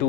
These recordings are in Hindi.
2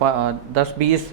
10-20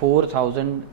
4000